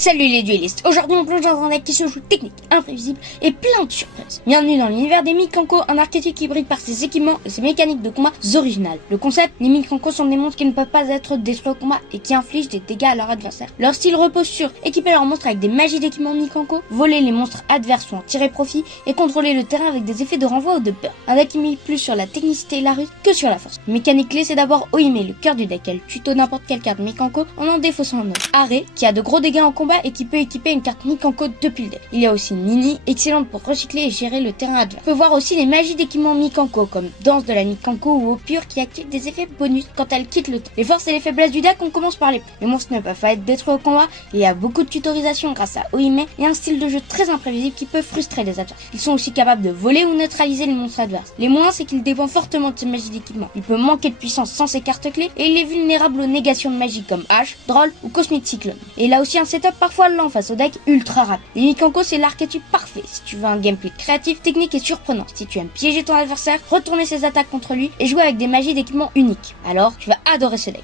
Salut les duellistes, aujourd'hui on plonge dans un deck qui se joue technique, imprévisible et plein de surprises. Bienvenue dans l'univers des Mikanko, un archétype qui brille par ses équipements et ses mécaniques de combat originales. Le concept, les Mikanko sont des monstres qui ne peuvent pas être détruits au combat et qui infligent des dégâts à leur adversaire. Leur style repose sur équiper leurs monstres avec des magies d'équipement Mikanko, voler les monstres adverses ou en tirer profit et contrôler le terrain avec des effets de renvoi ou de peur. Un deck qui mise plus sur la technicité et la ruse que sur la force. La mécanique clé c'est d'abord Oime, le cœur du deck. Elle tuto n'importe quelle carte Mikanko en défaussant un autre. Are, qui a de gros dégâts en combat et qui peut équiper une carte Mikanko depuis le deck. Il y a aussi Nini, excellente pour recycler et gérer le terrain adverse. On peut voir aussi les magies d'équipement Mikanko, comme Danse de la Mikanko ou Eau Pure qui active des effets bonus quand elle quitte le temps. Les forces et les faiblesses du deck, on commence par les points. Les monstres ne peuvent pas être détruits au combat, et il y a beaucoup de tutorisation grâce à Oime et un style de jeu très imprévisible qui peut frustrer les adversaires. Ils sont aussi capables de voler ou neutraliser les monstres adverses. Les moins, c'est qu'il dépend fortement de ses magies d'équipement. Il peut manquer de puissance sans ses cartes clés et il est vulnérable aux négations de magie comme H, Droll ou Cosmic Cyclone. Et il a aussi un setup parfois lent face au deck ultra rapide. Les Mikanko, c'est l'archétype parfait si tu veux un gameplay créatif, technique et surprenant. Si tu aimes piéger ton adversaire, retourner ses attaques contre lui et jouer avec des magies d'équipement uniques. Alors, tu vas adorer ce deck.